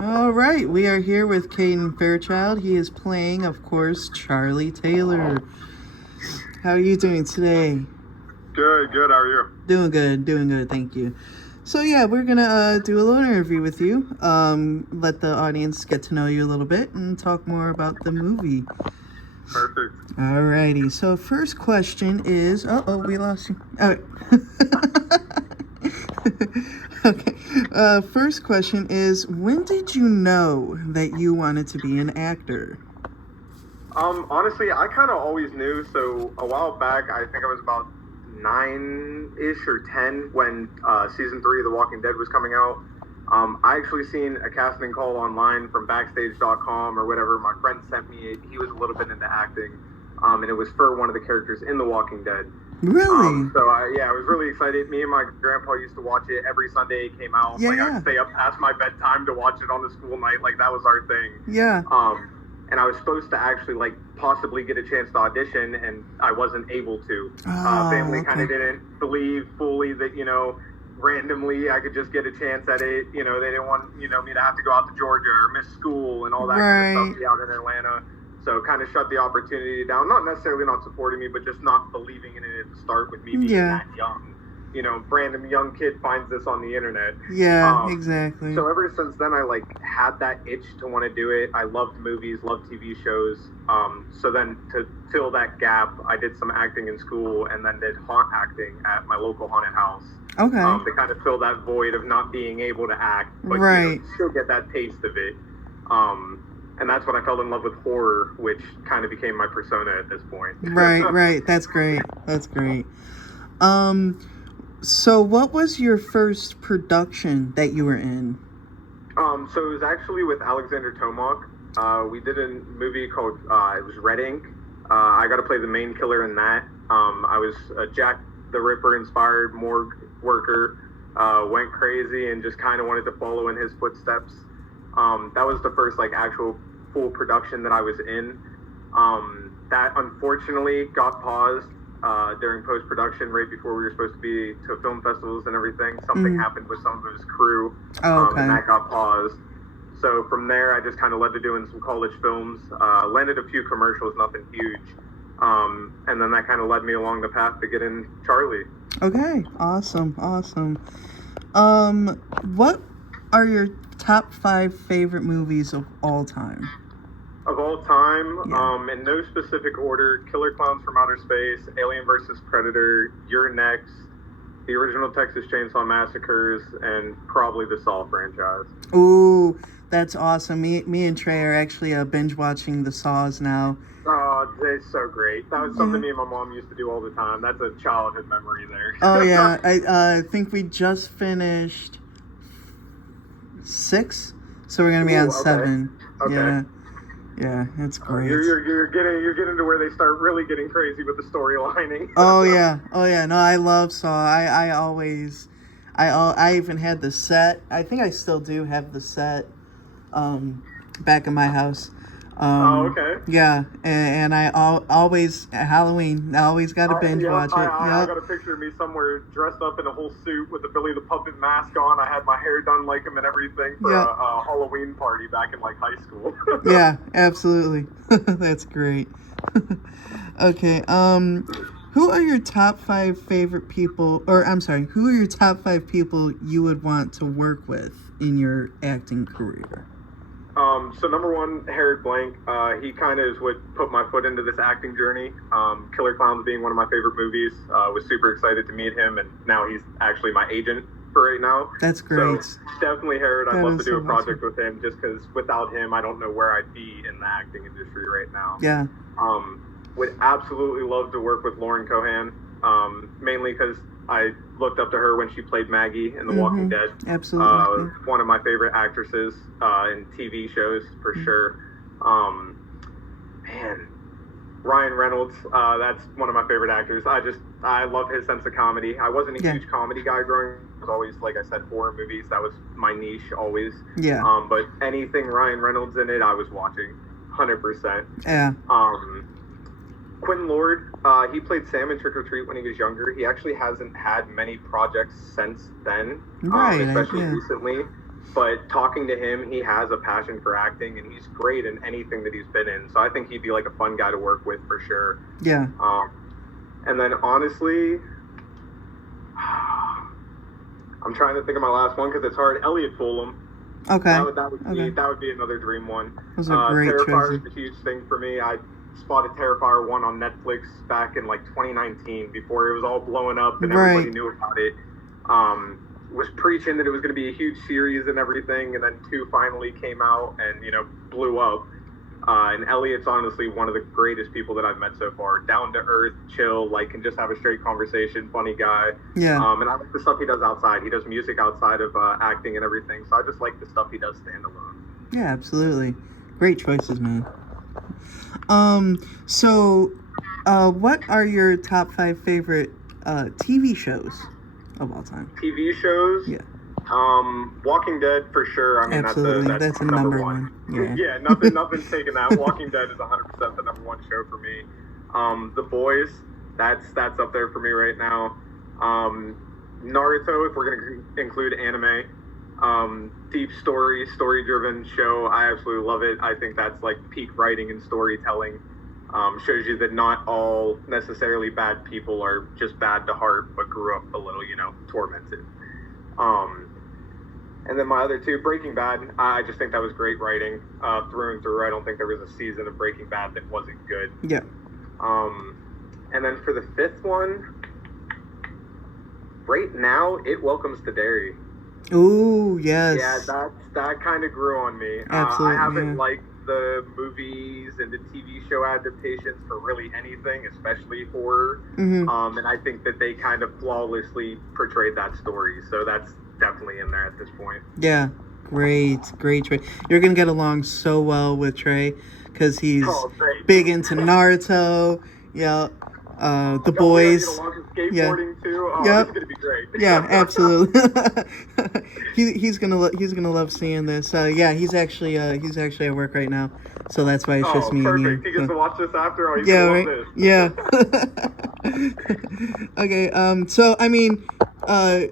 All right, we are here with Caidin Fairchild. He is playing, of course, Charlie Taylor. How are you doing today? Good. How are you? Doing good, thank you. So yeah, we're gonna do a little interview with you. Let the audience get to know you a little bit and talk more about the movie. Perfect. Alrighty, so first question is... we lost you. Oh. Okay. First question is, when did you know that you wanted to be an actor? Honestly, I kind of always knew. So a while back, I think I was about 9-ish or 10 when season 3 of The Walking Dead was coming out. I actually seen a casting call online from Backstage.com or whatever. My friend sent me. He was a little bit into acting, and it was for one of the characters in The Walking Dead. Really? So I was really excited. Me and my grandpa used to watch it every Sunday it came out. Yeah. Like I'd stay up past my bedtime to watch it on the school night. Like that was our thing. Yeah. And I was supposed to actually like possibly get a chance to audition, and I wasn't able to. Family kind of didn't believe fully that randomly I could just get a chance at it. They didn't want me to have to go out to Georgia or miss school and all that kind of stuff. Be out in Atlanta. So kind of shut the opportunity down. Not necessarily not supporting me, but just not believing in it at the start with me being that young. Random young kid finds this on the internet. Yeah, exactly. So ever since then, I had that itch to want to do it. I loved movies, loved TV shows. So then to fill that gap, I did some acting in school and then did haunt acting at my local haunted house. Okay. To kind of fill that void of not being able to act, but still get that taste of it. And that's when I fell in love with horror, which kind of became my persona at this point. Right. That's great. So what was your first production that you were in? So it was actually with Alexander Tomok. We did a movie called, it was Red Ink. I got to play the main killer in that. I was a Jack the Ripper inspired morgue worker, went crazy and just kind of wanted to follow in his footsteps. That was the first actual full production that I was in. That unfortunately got paused during post-production right before we were supposed to be to film festivals and everything. Something happened with some of his crew, and that got paused. So from there, I just kind of led to doing some college films, landed a few commercials, nothing huge. And then that kind of led me along the path to get in Charlie. Okay, awesome. What are your top 5 favorite movies of all time? Of all time, in no specific order: Killer Clowns from Outer Space, Alien vs. Predator, You're Next, the original Texas Chainsaw Massacres, and probably the Saw franchise. Ooh, that's awesome. Me and Trey are actually binge watching the Saws now. Oh, it's so great. That was something me and my mom used to do all the time. That's a childhood memory there. Oh yeah, I think we just finished 6, so we're gonna be on 7. Okay. Yeah, it's great. You're getting to where they start really getting crazy with the storylining. Oh yeah. No, I love Saw. I even had the set. I think I still do have the set back in my house. Okay. Yeah, and I always at Halloween. I always got to binge watch it. I got a picture of me somewhere dressed up in a whole suit with a Billy the Puppet mask on. I had my hair done like him and everything for a Halloween party back in high school. Yeah, absolutely. That's great. Okay. Who are your top 5 favorite people? Or I'm sorry, who are your top 5 people you would want to work with in your acting career? So number 1, Herod Blank. He kind of is what put my foot into this acting journey. Killer Clowns being one of my favorite movies. Was super excited to meet him, and now he's actually my agent for right now. That's great. So definitely Herod. I'd love to do a project with him, just because without him, I don't know where I'd be in the acting industry right now. Yeah. Would absolutely love to work with Lauren Cohan, mainly because I looked up to her when she played Maggie in The Walking Dead. Absolutely. One of my favorite actresses in TV shows, for sure. Ryan Reynolds, that's one of my favorite actors. I love his sense of comedy. I wasn't a huge comedy guy growing up. I was always, like I said, horror movies. That was my niche always. Yeah. But anything Ryan Reynolds in it, I was watching 100%. Yeah. Quinn Lord, he played Sam in Trick or Treat when he was younger. He actually hasn't had many projects since then, especially recently. But talking to him, he has a passion for acting, and he's great in anything that he's been in. So I think he'd be like a fun guy to work with for sure. Yeah. And then honestly, I'm trying to think of my last one because it's hard. Elliot Fulham. Okay. That would be another dream one. Those are great Terrifier choices. is a huge thing for me. I spotted Terrifier 1 on Netflix back in like 2019 before it was all blowing up and everybody knew about it. Was preaching that it was going to be a huge series and everything, and then 2 finally came out and, you know, blew up. And Elliot's honestly one of the greatest people that I've met so far. Down to earth, chill, like, can just have a straight conversation, funny guy. Yeah. And I like the stuff he does outside. He does music outside of acting and everything, so I just like the stuff he does standalone. Yeah, absolutely. Great choices, man. So, what are your top 5 favorite TV shows of all time? TV shows? Yeah. Walking Dead for sure. I mean, absolutely. That's a number one. Yeah. Yeah, nothing's taking that. Walking Dead is 100% the number 1 show for me. The Boys, that's up there for me right now. Naruto, if we're going to include anime. Deep story-driven show. I absolutely love it. I think that's like peak writing and storytelling. Shows you that not all necessarily bad people are just bad to heart, but grew up a little, you know, tormented. And then my other 2, Breaking Bad. I just think that was great writing through and through. I don't think there was a season of Breaking Bad that wasn't good. Yeah. And then for the 5th one, right now, It Welcomes to Derry. Ooh, yes. Yeah, that kind of grew on me. Absolutely. I haven't liked the movies and the TV show adaptations for really anything, especially horror. Mm-hmm. And I think that they kind of flawlessly portrayed that story. So that's definitely in there at this point. Yeah, great choice. You're gonna get along so well with Trey because he's big into Naruto. Yeah, The Boys. Skateboarding too. Oh, yep. It's gonna be great. Yeah, absolutely. he's gonna love seeing this. Yeah, he's actually at work right now, so that's why it's just me perfect. and you. He gets to watch this after. He's yeah, gonna right. love this. Yeah. Okay. So I mean,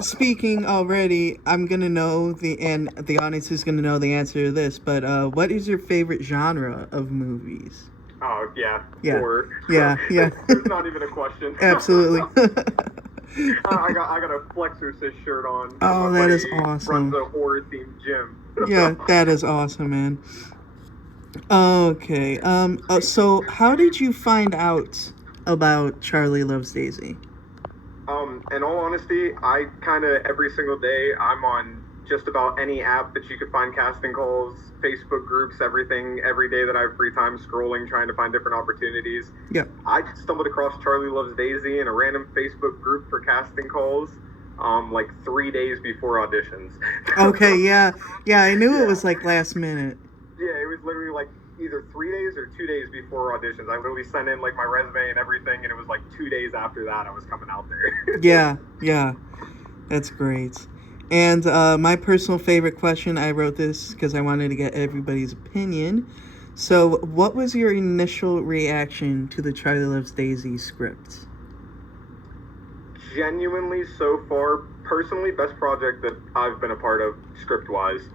speaking already, I'm gonna know and the audience is gonna know the answer to this. But what is your favorite genre of movies? Oh, yeah. Horror. Yeah. Yeah. There's not even a question. Absolutely. I got a Flexorcist shirt on. Oh, that is awesome. Runs a horror-themed gym. Yeah, that is awesome, man. Okay. So how did you find out about Charlie Luvs Daisy? In all honesty, I kind of every single day I'm on just about any app that you could find casting calls, Facebook groups, everything. Every day that I have free time, scrolling, trying to find different opportunities. Yeah. I stumbled across Charlie Luvs Daisy in a random Facebook group for casting calls, like 3 days before auditions. Okay. Yeah. I knew it was like last minute. Yeah, it was literally like either 3 days or 2 days before auditions. I literally sent in like my resume and everything, and it was like 2 days after that I was coming out there. Yeah. That's great. And my personal favorite question, I wrote this because I wanted to get everybody's opinion. So what was your initial reaction to the Charlie Luvs Daisy script? Genuinely, so far, personally, best project that I've been a part of script-wise.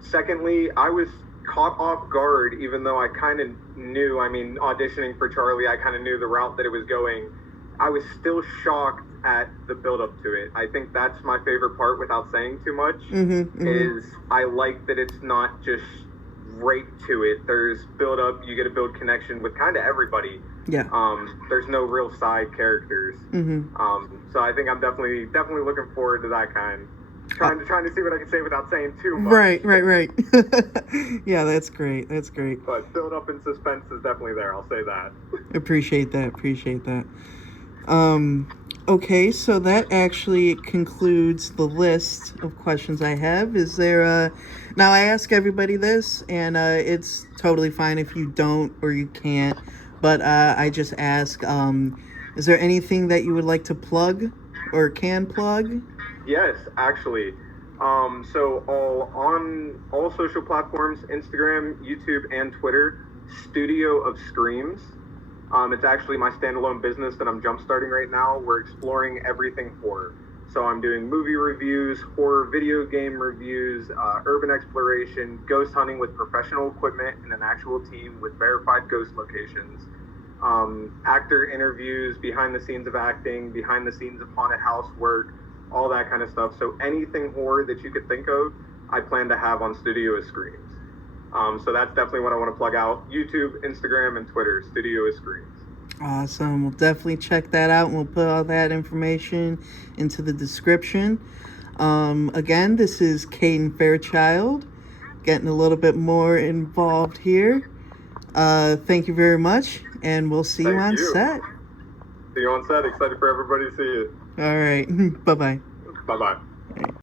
Secondly, I was caught off guard, even though I kind of knew, auditioning for Charlie, I kind of knew the route that it was going. I was still shocked at the build-up to it. I think that's my favorite part, without saying too much, is I like that it's not just right to it. There's build-up, you get to build connection with kind of everybody. Yeah. There's no real side characters. So I think I'm definitely looking forward to that kind. Trying to see what I can say without saying too much. Right. Yeah, that's great. But build-up and suspense is definitely there, I'll say that. Appreciate that. Okay, so that actually concludes the list of questions I have. Is there now I ask everybody this, and it's totally fine if you don't or you can't, but I just ask, is there anything that you would like to plug or can plug? Yes, actually. So on all social platforms, Instagram, YouTube, and Twitter, Studio of Screams. It's actually my standalone business that I'm jumpstarting right now. We're exploring everything horror. So I'm doing movie reviews, horror video game reviews, urban exploration, ghost hunting with professional equipment and an actual team with verified ghost locations, actor interviews, behind the scenes of acting, behind the scenes of haunted house work, all that kind of stuff. So anything horror that you could think of, I plan to have on Studio Screams. So that's definitely what I want to plug out. YouTube, Instagram, and Twitter, Studio Screams. Awesome. We'll definitely check that out, and we'll put all that information into the description. Again, this is Caidin Fairchild, getting a little bit more involved here. Thank you very much, and we'll see you on set. See you on set. Excited for everybody to see you. All right. Bye-bye. Bye-bye.